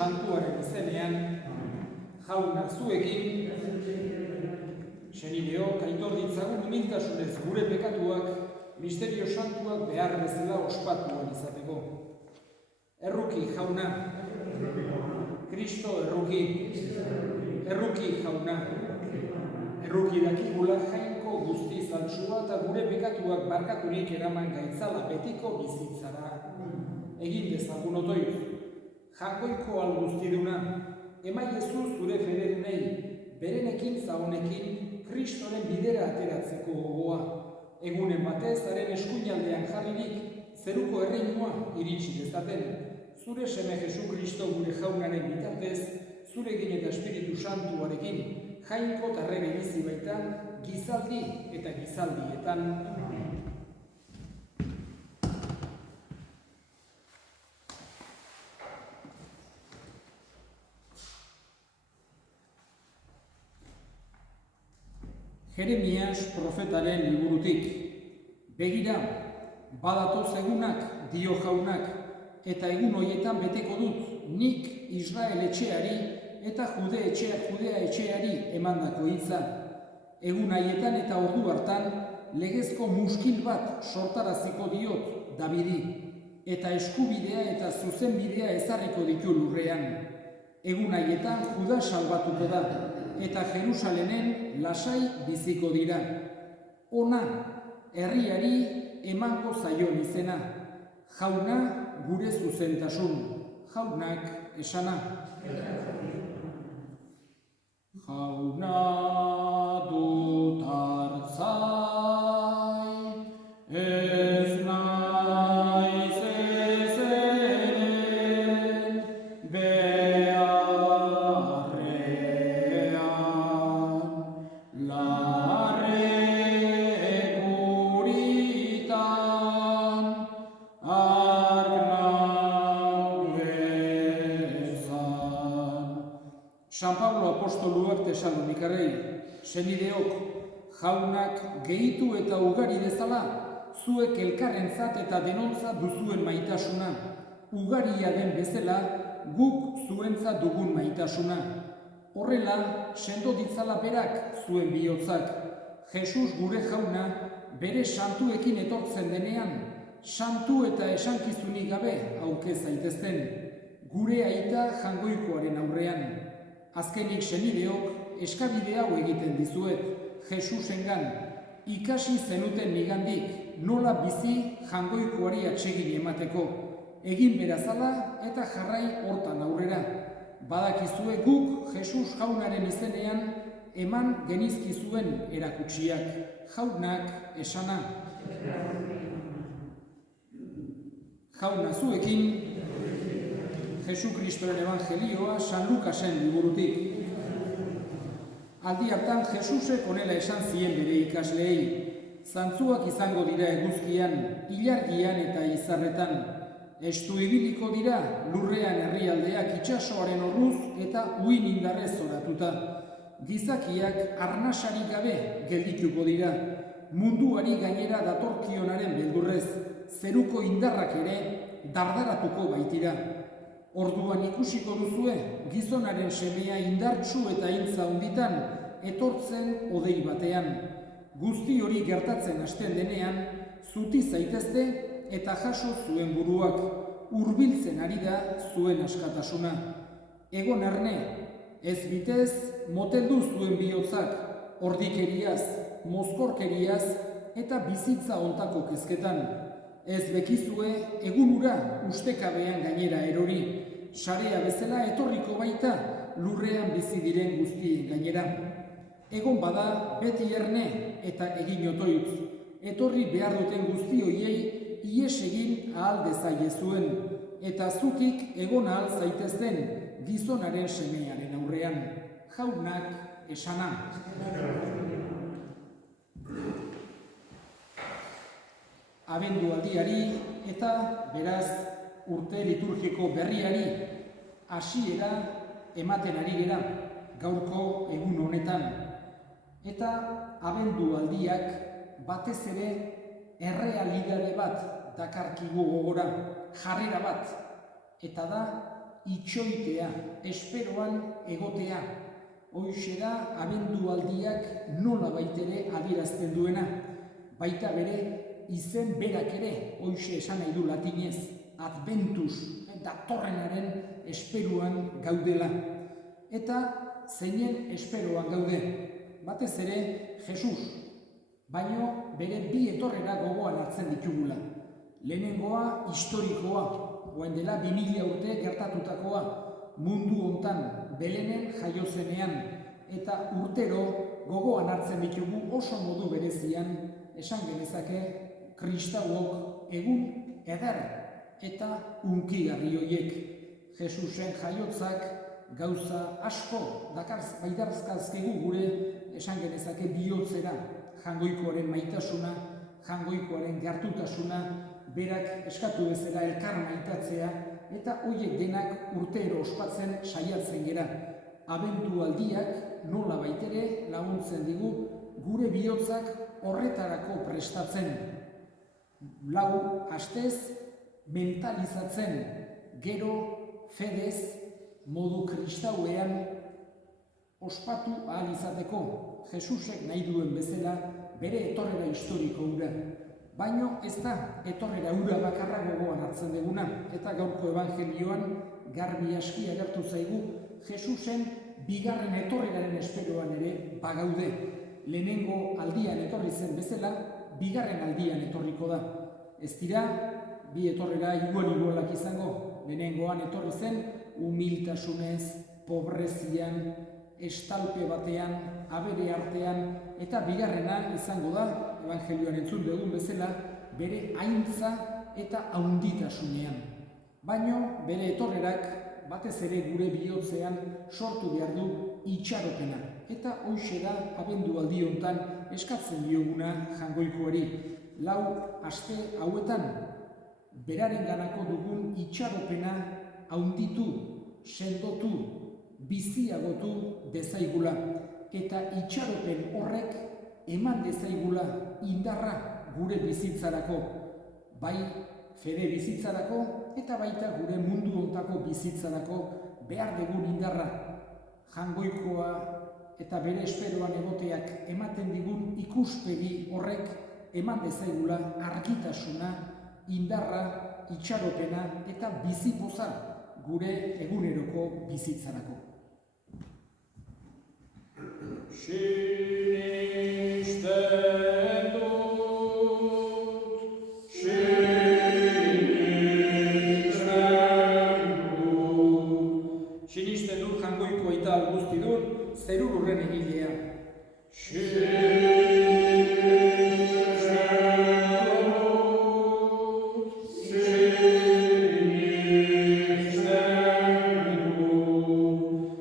Santuaren izenean, Jauna zuekin, senideok aitor ditzagun humiltasunez gure pekatuak, misterio santuak behar bezala ospatuan izateko. Erruki, Jauna. Kristo erruki. Erruki, Jauna. Erruki dakigula jainko guzti zaltsua eta gure pekatuak barkaturik eraman gaitzala betiko bizitzara. Egin dezagun otoiz. Jangoiko al guztiduna, emaiezu zure fededunei, beren ekintza honekin Kristoren bidera ateratzeko gogoa. Egunen batez, haren eskuinaldean jarririk, zeruko erreinua iritsi dezaten. Zure seme Jesu Kristo gure Jaunaren bitartez, zurekin eta Espiritu Santuarekin, jainko eta errege bizi baita, gizaldi eta gizaldietan. Jeremias profetaren liburutik. Begira, badatoz egunak, dio Jaunak, eta egun horietan beteko dut, nik Israel etxeari eta Judea etxeari emandako hitza. Egun haietan eta ordu hartan, legezko muskil bat sortaraziko diot Dabidi, eta eskubidea eta zuzenbidea ezarriko ditu lurrean. Egun haietan Juda salbatuko da, eta Jerusalenen lasai biziko dira. Ona, herriari emango zaion izena. Jauna gure zuzentasun, Jaunak esana. Jauna dut hartzai, ez naiz ezeren, beharrean, larreguritan, San Pablo apostoluak Tesalonikarrei, senideok, Jaunak gehitu eta ugari dezala, zuek elkarrentzat eta denontzat duzuen maitasuna, ugaria den bezala, guk zuentzat dugun maitasuna. Horrela, sendo ditzala berak zuen bihotzak, Jesus gure Jauna bere santuekin etortzen denean, santu eta esankizunik gabe aurkez zaitezten, gure aita jangoikoaren aurrean. Azkenik senideok eskabide hau egiten dizuet, Jesusengan, ikasi zenuten nigandik, nola bizi jangoikoari atsegin emateko, egin berazala eta jarrai hortan aurrera. Badakizue guk Jesus Jaunaren izenean eman genizkizuen erakutsiak, Jaunak esana. Jauna zuekin, Jesu Kristoren evangelioa San Lukasen liburutik. Aldi hartan Jesusek honela esan zien bere ikasleei, zantzuak izango dira eguzkian, ilargian eta izarretan. Estu ibiliko dira lurrean herrialdeak itsasoaren orruz eta uin indarrez zoratuta. Gizakiak arnasarik gabe geldituko dira, munduari gainera datorkionaren beldurrez, zeruko indarrak ere dardaratuko baitira. Orduan ikusiko duzue, gizonaren semea indartsu eta intza honditan, etortzen hodei batean. Guzti hori gertatzen hasten denean, zuti zaitezte eta jaso zuen buruak, hurbiltzen ari da zuen askatasuna. Egon erne, ez bitez, moteldu zuen bihotzak, ordikeriaz, mozkorkeriaz eta bizitza hontako kezketan. Ez bekizue egunura ustekabean gainera erori, sarea bezala etorriko baita lurrean bizi diren guztien gainera. Egon bada beti erne eta egin otoitz, etorri behar duten guzti hoiei ies egin ahal dezaiezuen, eta zutik egon ahal zaitezten gizonaren semearen aurrean, Jaunak esana. Abendualdiari eta beraz urte liturgiko berriari hasiera ematen ari gera gaurko egun honetan. Eta abendualdiak batez ere errealitate bat dakarkigu gogora, jarrera bat, eta da itxoitea, esperoan egotea. Hoixe da abendualdiak nola baitere adierazten duena. Baita bere izen berak ere, hoixe esan nahi du latinez, adventus, datorrenaren esperoan gaudela. Eta zeinen esperoan gaude, batez ere Jesus, baino bere bi etorrera gogoan hartzen ditugula. Lehenengoa historikoa, orain dela 2000 urte gertatutakoa, mundu hontan Belenen jaio zenean, eta urtero gogoan hartzen ditugu oso modu berezian, esan genezake kristauok egun eder eta hunkigarri horiek. Jesusen jaiotzak gauza asko baidarzkazkegu gure, esan genezake bihotzera, jangoikoaren maitasuna, jangoikoaren gertutasuna, berak eskatu bezala elkar maitatzea, eta horiek denak urtero ospatzen saiatzen gera. Abendualdiak nola baitere laguntzen digu gure bihotzak horretarako prestatzen. Lau astez mentalizatzen, gero fedez modu kristauean ospatu ahal izateko, Jesusek nahi duen bezala bere etorrera historiko hura. Baino ez da etorrera hura bakarra gogoan hartzen duguna, eta gaurko evangelioan garbi aski agertu zaigu Jesusen bigarren etorreraren esperoan ere bagaude. Lehenengo aldian etorri zen bezala, bigarren aldian etorriko da. Ez dira, bi etorrera igualak izango. Lehenengoan etorri zen, humiltasunez, pobrezian, estalpe batean, abere artean, eta bigarrena izango da, evangelioan entzun dugun bezala, bere aintza eta haunditasunean. Baino, bere etorrerak, batez ere gure bihotzean sortu behar du itxaropena. Eta hoxe da abendualdi hontan eskatzen dioguna jangoikoari. Lau aste hauetan, beraren ganako dugun itxaropena haunditu, sendotu, biziagotu dezaigula. Eta itxaropen horrek eman dezaigula indarra gure bizitzarako. Bai fede bizitzarako eta baita gure mundu hontako bizitzarako behar dugun indarra. Jangoikoa eta bere esperoan egoteak ematen digun ikuspegi horrek eman dezaigula argitasuna, indarra, itxaropena eta bizipoza gure eguneroko bizitzarako. Sinisten dut jangoiko eta guzti dut, zerur urren egilea.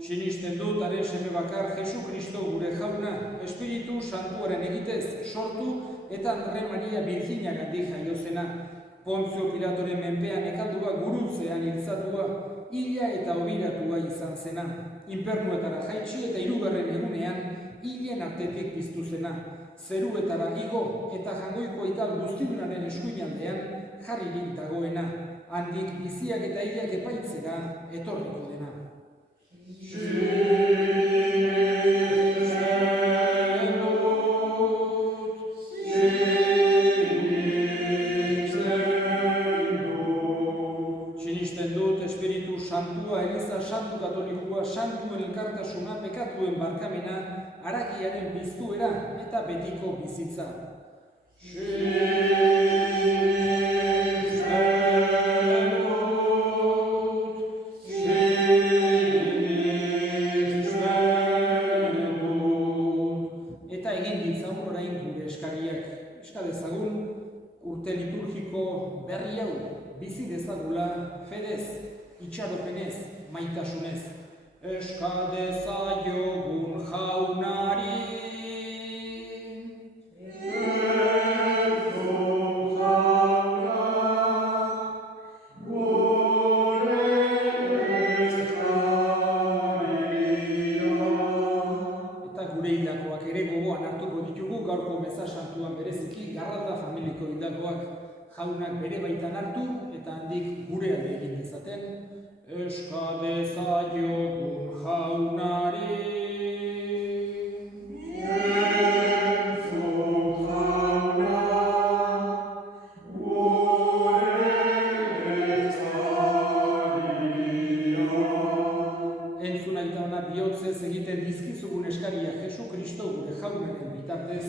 Sinisten dut, haren seme bakar, Jesu Kristo gure jauna, Espiritu Santuaren egitez sortu eta Andre Maria Birjinagandik jaio zena. Pontzio Pilatoren menpean ekaldua gurutzean hiltzatua, hila eta obiratua izan zena. Infernuetara jaitsi eta hirugarren egunean hilen artetik piztu zena. Zeruetara igo eta jangoiko ital guztiunaren eskuinaldean jarririk dagoena. Handik biziak eta hilak epaitzera etorriko dena. Sinisten dut Espiritu Santua, Eliza Santu Katolikoa, Santuen elkartasuna, pekatuen barkamena, haragiaren biztuera eta betiko bizitza. Eta egin ditzagun orain gure eskariak. Eska dezagun urte liturgiko berri hau bizi dezagula fedez, itxaropenez, maitasunez. Eska dezaiogun jaunari. Eta gure hildakoak ere gogoan hartuko ditugu, gaurko meza santuan bereziki, Garralda familiko hildakoak jaunak bere baitan hartu, eta handik gure alde egin dezaten. Eska dezaiogun jaunari. Entzuna eta ona bihotzez egiten dizkizugun eskaria Jesu Kristo gure jaunaren bitartez.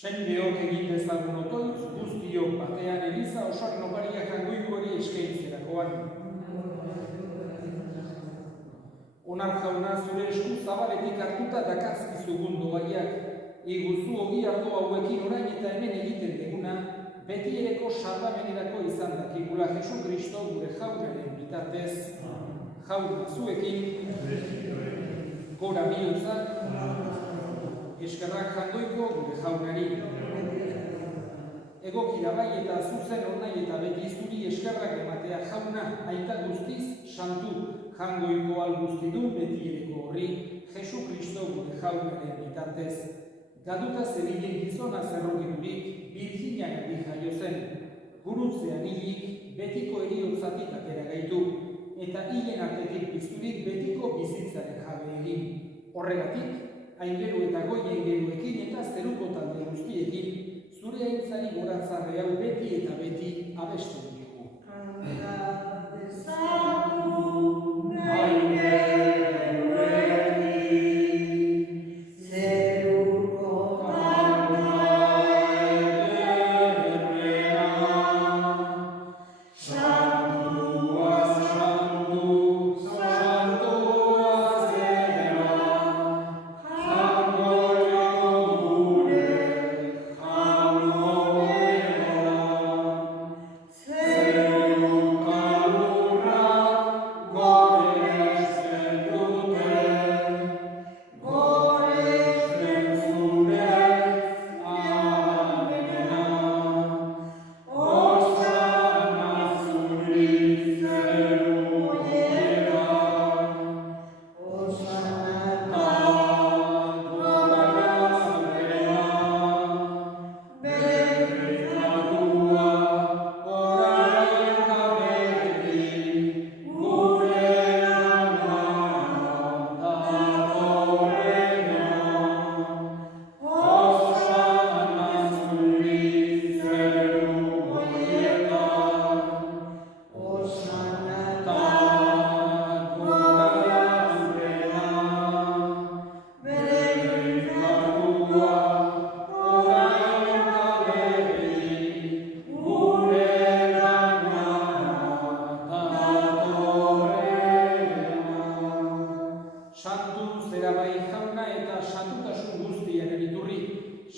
Sendeok egin dezagun otoitz, guztiok batean Eliza osoaren oparia Jangoikoari eskaintzerakoan. Onar jauna zure esku zabaletik hartuta dakarzkizugun doaiak, iguzu ogi ardo hauekin orain eta hemen egiten deguna, beti ereko saldamenerako izan dakigula Jesu Kristo gure jaunaren bitartez. Jauna zuekin, gora bihotzak, eskerrak Jangoiko gure jaunari. Egokira bai eta zuzen ornai eta beti zuri eskerrak ematea jauna, aita guztiz santu, Jangoiko alguztidun beti ereko horri, Jesu Kristo gure jaunaren bitartez. Gaduta zebilen gizona zerrogirurik, Virginian adi jaio zen, gurutzean hilik betiko eriotzatik atera gaitu, eta hilen artetik pizturik betiko bizitzaren jabe egin. Horregatik, aingeru eta goiengeruekin eta zeruko talde guztiekin, zure aintzari goratzarre hau beti eta beti abesten dugu.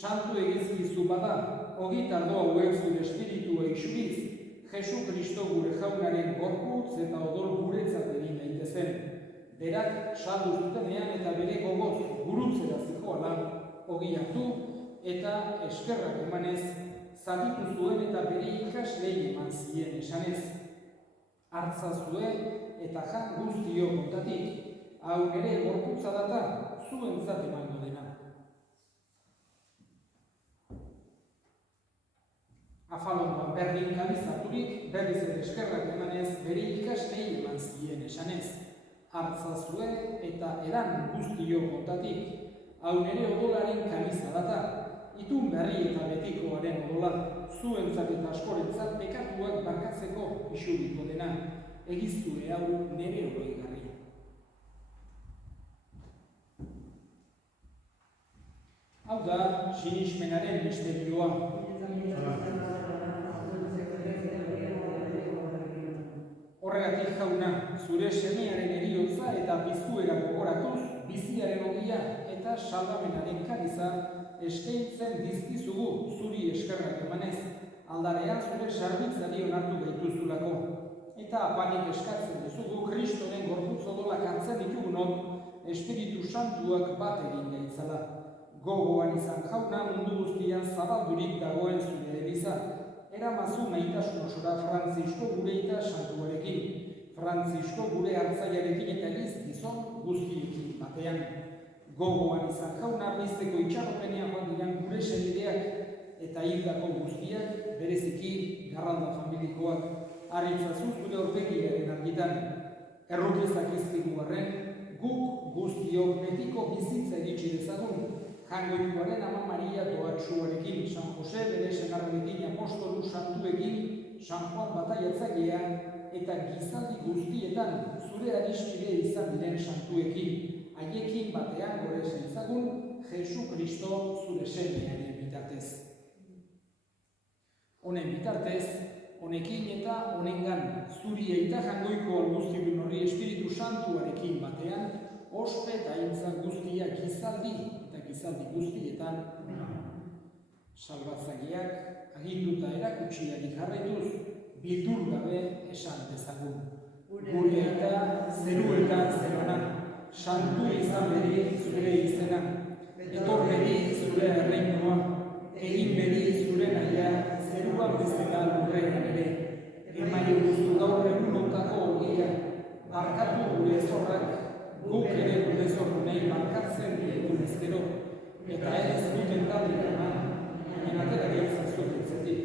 Santu egizkizu bada, ogita do hauek zure espiritua isuriz, Jesu Kristo gure jaunaren gorputz eta odol guretzat egin daitezen. Berak saldu zutenean eta bere gogoz gurutzera zikoala, ogi hartu eta eskerrak emanez, zatitu zuen eta bere ikaslei eman zien esanez. Hartza zuen eta jan guztio kontatik, hau ere gorputza data zuentzat emango dena. berdin kalizaturik, berriz ere eskerrak emanez, bere ikaslei eman zien esanez. Hartzazue eta edan guztio kontatik, hau nere odolaren kaliza data, itun berri eta betikoaren odola, zuentzat eta askorentzat bekatuak barkatzeko isuriko dena, egiztue hau nere oroigarri. Hau da, sinismenaren misterioa. Horregatik jauna, zure semearen heriotza eta piztuera gogoratuz, biziaren ogia eta salvamenaren kaliza eskaintzen dizkizugu zuri eskerrak emanez, aldarean zure sarbitzari onartu gaituzulako. Eta apanik eskatzen duzugu Kristoren gorputz odolak hartzen ditugunok, Espiritu Santuak bat egin gaitzala. Gogoan izan jauna mundu guztian zabaldurik dagoen zure eliza, eramazu maitasun osora Frantzisko gure eta santuarekin, Frantzisko gure hartzaiarekin eta gizon guztiekin batean. Gogoan izan jauna bizteko itxaropenean joan diren gure senideak eta hildako guztiak, bereziki Garralda familikoak, haritzazu zure aurpegiaren argitan. Errukezak izkigu arren, guk guztiok betiko bizitza iritsi dezagun, Jangoikoaren Ama Maria doatsuarekin, San Jose bere senarrekin, apostolu santuekin, San Juan bataiatzailea eta gizaldi guztietan zure adiskide izan diren santuekin, haiekin batean gore zaitzagun, Jesu Kristo zure semearen bitartez. Honen bitartez, honekin eta honengan, zuri eta jangoiko alguztibun hori Espiritu Santuarekin batean, ospe eta aintza guztiak gizaldi guztietan, salbatzaileak aginduta erakutsiari jarraituz, bildur gabe esan dezagun. Gure eta zeruetan zerona, santu izan beri zure izena, etor beri zure erreinua, egin beri zure naia, zeruan bezala lurrean ere, emaio guztu gaur egunotako ogia, barkatu gure zorrak, guk ere gure zorrunei markatzen diegun ezkero, eta ez duten talde eman, baina atera gaitzazu gaitzetik.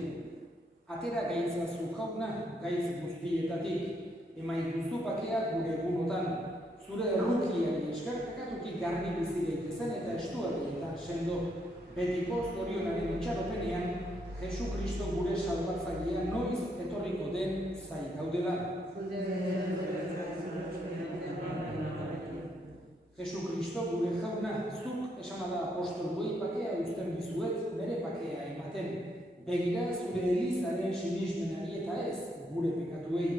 Atera gaitzazu jauna gaitz guztietatik, emai guztu pakeak gure egunotan, zure errukiari eskerpekatutik garbi bizi daitezen eta estuarietan sendo, betiko zorionaren itxaropenean, Jesu Kristo gure salbatzailea noiz etorriko den zai gaudela. Jesu Kristo gure jauna, zuk esamada apostoluei pakea uzten dizuet, nire pakea ematen. Begira zure elizaren sinismenari eta ez gure pekatuei,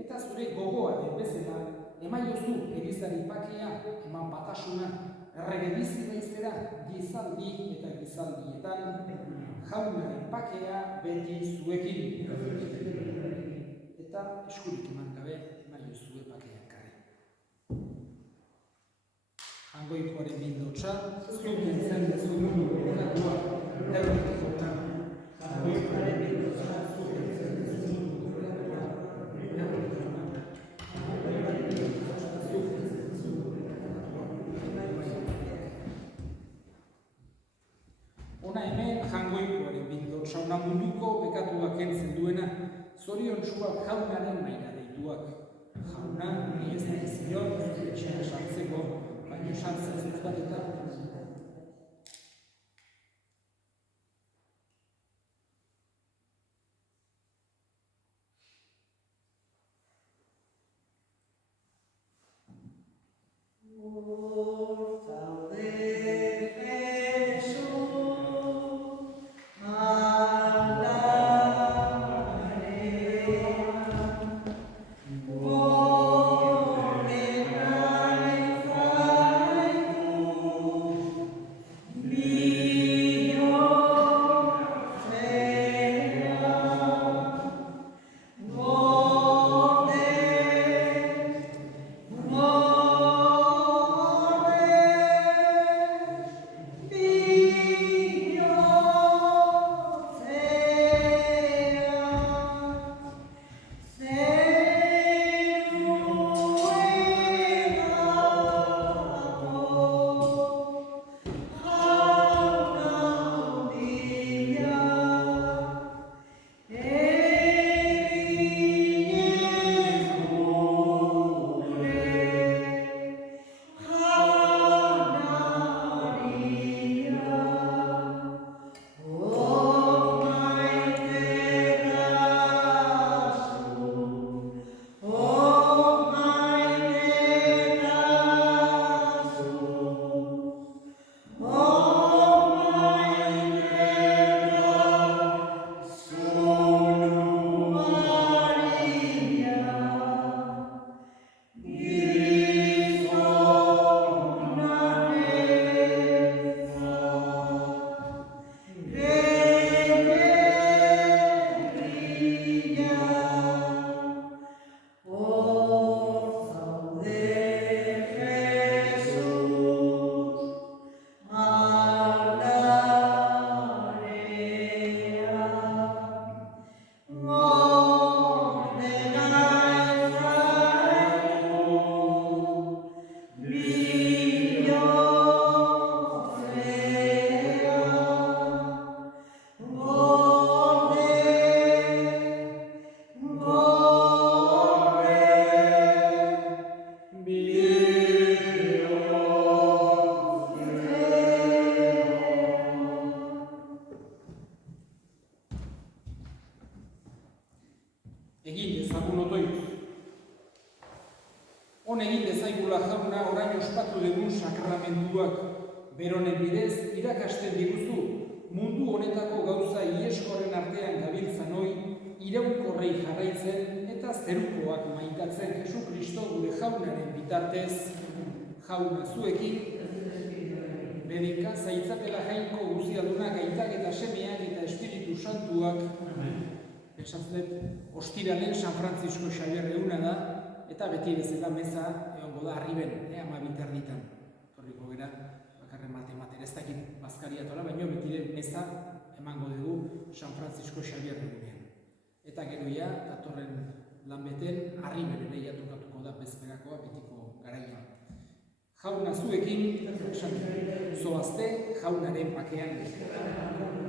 eta zure gogoaren bezala, emaiozu elizari pakea, eman batasuna, errege bizi daizera, gizaldi eta gizaldietan, jaunaren pakea beti zuekin. Eta eskurik eman gabe, emaiozu pakea. Jangoikoaren bildotxa, zuten zen dezu mundu goratua, errotik jotan. Jangoikoaren bildotxa, zuten zen dezu mundu goratua, errotik jotan. Jangoikoaren bildotxa, zuten zen dezu mundu goratua. Hona hemen jangoikoaren bildotxa, hona munduko pekatuak entzen duena, zorion txuak jaunaren maina deituak. Jauna, ni ez da izion, etxean sartzeko, baina sartzen ez bat eta. egin dezagun otoitz. Hon egin dezaigula jauna orain ospatu dugun sakramentuak, beronen bidez irakasten diguzu mundu honetako gauza ieskorren artean gabiltzan hoi, iraunkorrei jarraitzen eta zerukoak maitatzen Jesukristo gure jaunaren bitartez, jauna zuekin, bedika zaitzatela jainko guziadunak, aitak eta semeak eta Espiritu Santuak, esatzet, ostiralen San Francisco Xavier eguna da, eta beti bezala meza egongo da arriben, 12 erditan. Torriko gera, bakarren matemater, ez dakit bazkariatola, baina betire meza emango dugu San Francisco Xavier egunean. Eta gero ja, datorren lanbeten, arriben ere tokatuko da bezperakoa betiko garaian. Jauna zuekin, zoazte jaunaren bakean.